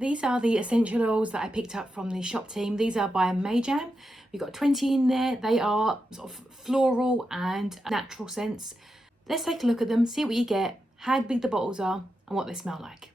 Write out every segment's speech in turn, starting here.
These are the essential oils that I picked up from the shop team. These are by MAYJAM. We've got 20 in there. They are sort of floral and natural scents. Let's take a look at them, see what you get, how big the bottles are and what they smell like.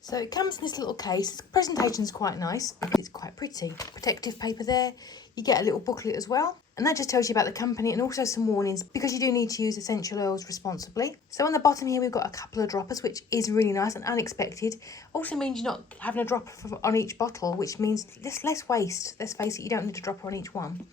So it comes in this little case. The presentation's quite nice. It's quite pretty. Protective paper there. You get a little booklet as well. And that just tells you about the company and also some warnings because you do need to use essential oils responsibly. So on the bottom here, we've got a couple of droppers, which is really nice and unexpected. Also means you're not having a dropper on each bottle, which means less waste. Let's face it, you don't need a dropper on each one.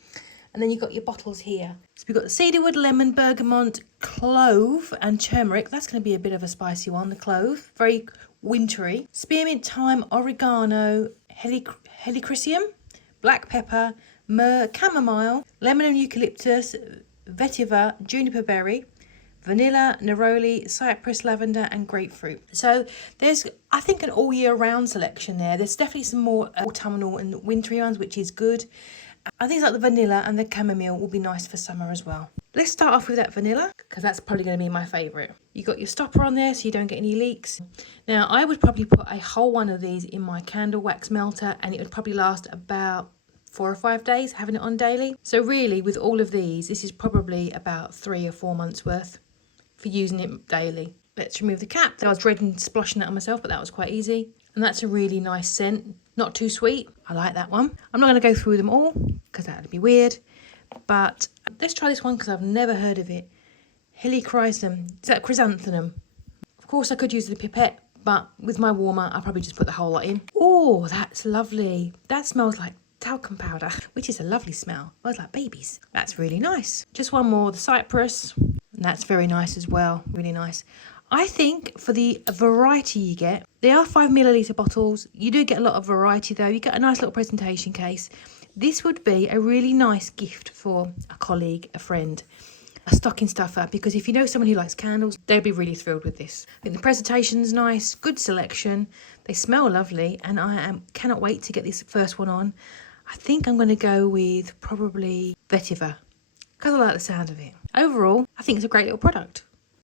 And then you've got your bottles here. So we've got the cedarwood, lemon, bergamot, clove and turmeric. That's going to be a bit of a spicy one, the clove. Very wintry. Spearmint, thyme, oregano, helichrysum, black pepper, myrrh, chamomile, lemon and eucalyptus, vetiver, juniper berry, vanilla, neroli, cypress, lavender and grapefruit. So there's, I think, an all year round selection there. There's definitely some more autumnal and wintry ones, which is good. I think like the vanilla and the chamomile will be nice for summer as well. Let's start off with that vanilla because that's probably going to be my favourite. You got your stopper on there so you don't get any leaks. Now I would probably put a whole one of these in my candle wax melter and it would probably last about 4 or 5 days having it on daily. So really with all of these, this is probably about 3 or 4 months worth for using it daily. Let's remove the cap. I was dreading splashing that on myself, but that was quite easy. And that's a really nice scent. Not too sweet. I like that one. I'm not going to go through them all because that would be weird. But let's try this one because I've never heard of it. Helichrysum. Is that chrysanthemum? Of course I could use the pipette, but with my warmer, I'll probably just put the whole lot in. Oh, that's lovely. That smells like talcum powder, which is a lovely smell. Smells like babies. That's really nice. Just one more, the cypress. And that's very nice as well. Really nice. I think for the variety you get, they are 5ml bottles. You do get a lot of variety though. You get a nice little presentation case. This would be a really nice gift for a colleague, a friend, a stocking stuffer, because if you know someone who likes candles, they'd be really thrilled with this. I think the presentation's nice, good selection. They smell lovely and I cannot wait to get this first one on. I think I'm going to go with probably vetiver because I like the sound of it. Overall, I think it's a great little product.